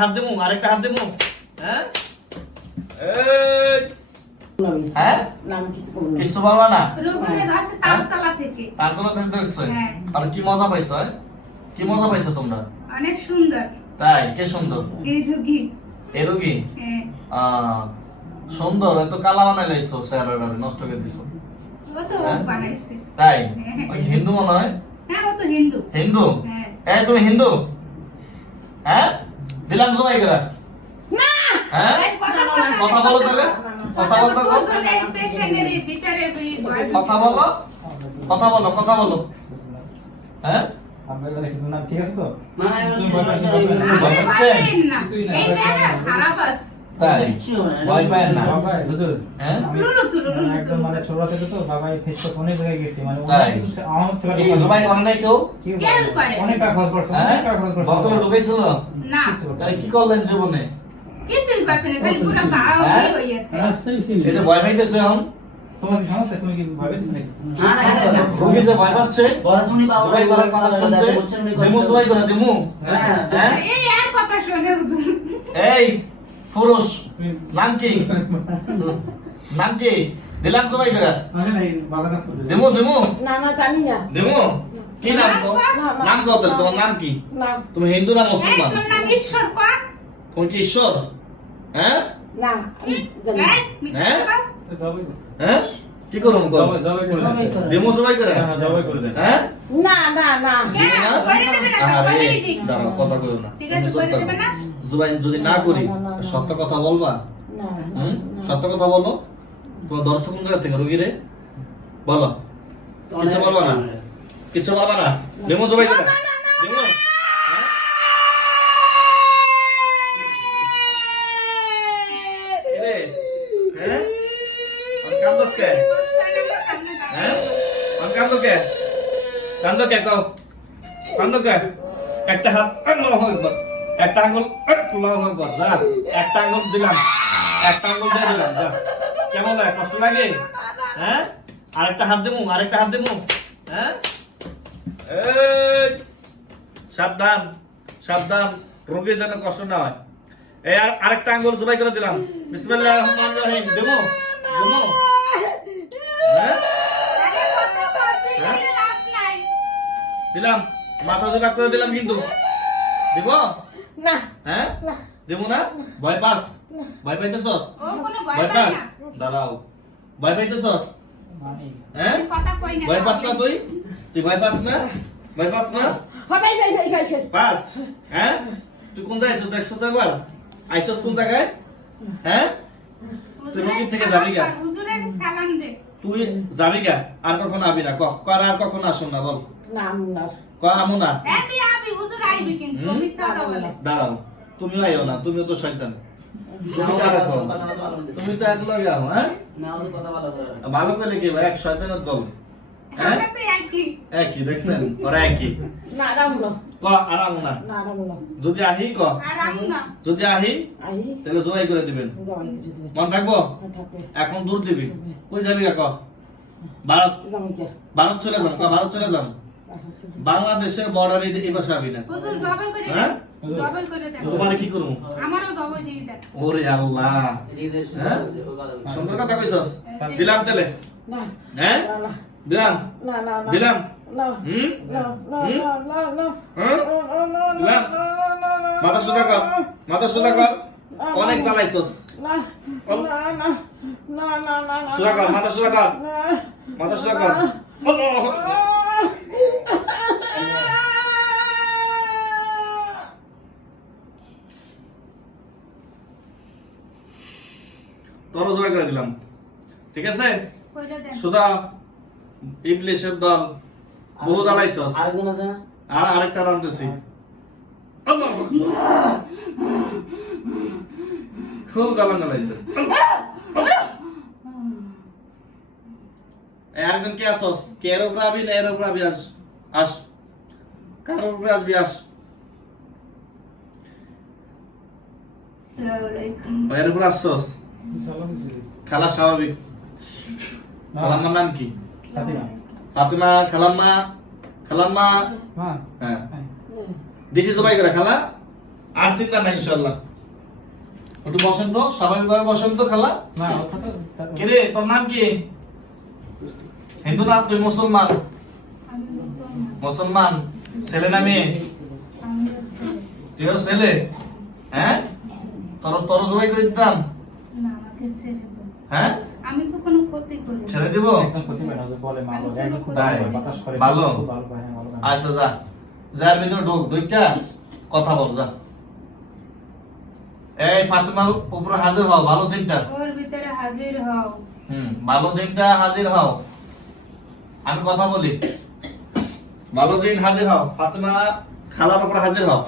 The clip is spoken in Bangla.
হাত দেবো, আরেকটা হাত দেবো। হ্যাঁ এই হ্যাঁ কিছু বলবা না। তালতলা থেকে দেখছো? হ্যাঁ। আর কি মজা পাইছো? কি মজা পাইছো তোমরা? অনেক সুন্দর। তাই? কে সুন্দর? এই রোগী। এই রোগী? হ্যাঁ। সুন্দর, এত কালা বানাই লাইছো, চেহারাটা নষ্ট করে দিছো। ও তো বানাইছে। তাই? হ্যাঁ। ওই হিন্দু মনে হয়? হ্যাঁ, ও তো হিন্দু। হিন্দু? হ্যাঁ। এই তুমি হিন্দু? হ্যাঁ? দিলাম জবাই করে। না। হ্যাঁ? কথা বলো তাহলে। কথা বলতে কও। পেশেন্টের ভিতরে কথা বলো। কথা বলো, কথা বলো। হ্যাঁ? ঠিক আছে তো? ভয় পাচ্ছে? এই ব্যাটা খারাপ আছে। তাই? ভয় পায় না? বাবা, হুজুর, হ্যাঁ? লুলু একদম মানে ছোট থেকে তো বাবাই ফেসটা অনেক জায়গায় গেছে, মানে তাই? অনেক কিছু আমার সেবা কি করতে জবাই করে নাই কেউ? কি কেউ করে। অনেক টাকা খরচ করছে, হ্যাঁ? অনেক টাকা খরচ করছে। বতলে ঢুকাইছিল? না, তাই কি করলেন জীবনে? কিছুই করতে না, খালি পুরো বাবা হ্যাঁ? হইয়াছে। এই যে ভয় পাইতেছে এখন, তোমার কি সমস্যা? তুমি কি ভাবেছ নাকি? রোগী যে ভয় পাচ্ছে, জবাই করার কথা শুনছে, দিমু জবাই করে দিমু। হ্যাঁ? এই আর কথা শুনে হুজুর। এই পুরুষ নাম কি? নাম কি? দিলাম জবাই করে। মানে নাই ভালো কাজ করতে। দিমু দিমু না না জানি না দিমু। কি নাম তো? নাম কও তাহলে, তোমার নাম কি? না তুমি হিন্দু না এই মুসলমান? তোর নাম ঈশ্বর কর। তুমি কি ঈশ্বর? হ্যাঁ? না আমি জানি না। এই মিথ্যা হ্যাঁ? কথা। জবাই হ্যাঁ? কি করুম কর? জবাই করে দেন। দিমু জবাই করে? জবাই করে দেন। হ্যাঁ? না না না কেন? দিমু না? করে দেবে না তো, আরে, করেই দিক। দাঁড়াও, কথা কইও না। ঠিক আছে, তুমি চুপ করে থাকো। দেবে না? জবাই যদি না করি, না, না, না। সত্য কথা বলবা? না হুম? সত্য কথা বলো। তোমার দর্শক কোন জায়গা থেকে রোগীরে? বলো। কিছু বলবা না? কিছু বলবা না? দিমু জবাই করে? দিমু? হ্যাঁ? কিরে? হ্যাঁ? আর কান্দোস কে? হ্যাঁ? আর কান্দো কে? কান্দো কে কও? কান্দো কে? একটা হাত আল্লাহু আকবার। একটা আঙ্গুল আল্লাহু আকবার। যা, একটা আঙ্গুল দিলাম। একটা আঙ্গুল দিয়ে দিলাম। যা। কেমন লাগে? কষ্ট লাগে? হ্যাঁ? আরেকটা হাত দেবো, আরেকটা হাত দেবো। হ্যাঁ? এই সাবধান, সাবধান, রোগীর যেন কষ্ট না হয়। এই আরেকটা আঙ্গুল জবাই করে দিলাম। বিসমিল্লাহির রহমানির রহিম। দেবো? দেবো? হ্যাঁ? আরে কত করছি, হ্যাঁ? বলে লাভ নাই। দিলাম। মাথা দুটা করে দিলাম কিন্তু। দিব? না হ্যাঁ? না দেবো না? ভয় পাস? ভয় পাইতেছস? ও কোনো ভয় ভয় পায় পাস? না। দাঁড়াও। ভয় পাইতেছস? মানে হ্যাঁ? আমি কথা কই না। ভয় পাস না তুই? তুই ভয় পাস না? ভয় পাস না? ভাই ভাই ভাই ভাই ভাই পাস? হ্যাঁ? তুই কোন জায়গায় আছিস? দেখছস একবার? আইসস কোন জায়গায়? হ্যাঁ? তুই রোগীর থেকে যাবি গা? হুজুরের সালাম দে। তুই যাবি গা? আর কখনো আবি না। কর আর কখনো আসুন না, বল। না আমি না ক আমু না। এই তুই আবি, হুজুর আইবি কিন্তু হুম? মিথ্যা কথা বলে। দাঁড়াও। তুমিও আইও না, তুমিও তো শয়তান। তুমি কার রাখো? তুমি তো এক লগে আও, হ্যাঁ? ভালো করে কি ভাই, এক শয়তানের দল। হ্যাঁ? আমরা তো একই। একই দেখছেন? ওরা একই। না আরাম না ক আর আমু না। না আরাম না যদি আহি ক। আর আমি না। যদি আহি আই তাহলে জবাই করে দিবেন। যাওয়াই দিতে দিবে মন থাকবো? থাকবে এখন দূর দিবি। কই যাবি ক? ভারত। যাবো কে ভারত চলে যান, ক ভারত চলে যান। বাংলাদেশের বর্ডারে এই বসে আবি না। হুজুর জবাই করে দেন। হ্যাঁ? জবাই করে দেন। তোমারে কি করবো? আমারও জবাই দিয়ে দেন। ওরে আল্লাহ। হ্যাঁ? সুন্দর কথা কইছস। দিলাম তেলে। না হ্যাঁ? না না দিলাম। না না না দিলাম। না হুম? না না হুম? না না না হ্যাঁ? দিলাম। মাথা সোজা কর। মাথা সোজা কর। অনেক জ্বালাইছস। না না না না না না না সোজা কর, মাথা সোজা কর। মাথা সোজা কর। আল্লাহু আকবার। তোরও জবাই করে দিলাম। ঠিক আছে? কইরা দেন। সোজা ইবলিশের দল বহু জ্বালাইছস। আরেকজন আছে না? আর আরেকটা রাঁধতেছি। আল্লাহু আকবার। খুব জ্বালাইছস। এই আরেকজন কে আসস? কে এর উপরে আবি না এর উপরে আবি? আস আস। কার উপরে আসবি? আস। আসসালামু আলাইকুম। এর উপরে আসছস? সালাম দিছি। খালা স্বাভাবিক। খালাম্মার নাম কি? ফাতিমা। ফাতিমা। খালাম্মা। খালাম্মা। হ্যাঁ হ্যাঁ। দিছি জবাই করে খালা। আর চিন্তা নাই ইনশাআল্লাহ। একটু বসেন তো, স্বাভাবিকভাবে বসেন তো খালা। না ওটা তো কিরে তোর নাম কি? হিন্দু না তুই মুসলমান? আমি মুসলমান। মুসলমান ছেলে না মেয়ে? আমি ছেলে। তুইও ছেলে? হ্যাঁ, তোর জবাই করে দিতাম। না, আমাকে ছেড়ে দাও। হ্যাঁ, আমি তো কোনো ক্ষতি করি না। ছেড়ে দিব? একদম ক্ষতি হয় না, যে বলে ভালো একদম খুব তাই? ভালো বাতাস করে ভালো? খুব ভালো পায়, হ্যাঁ, ভালো পায়। আচ্ছা যা, যার ভিতরে ঢোক, দুইটা কথা বল যা। এই ফাতেমার উপরে হাজির হও, ভালো চিন্তা। ওর ভিতরে হাজির হও। ভালো চিন্তা হাজির হও। আমি কথা বলি, ভালো জিন হাজির হও। ফাতেমা খালার উপরে হাজির হও।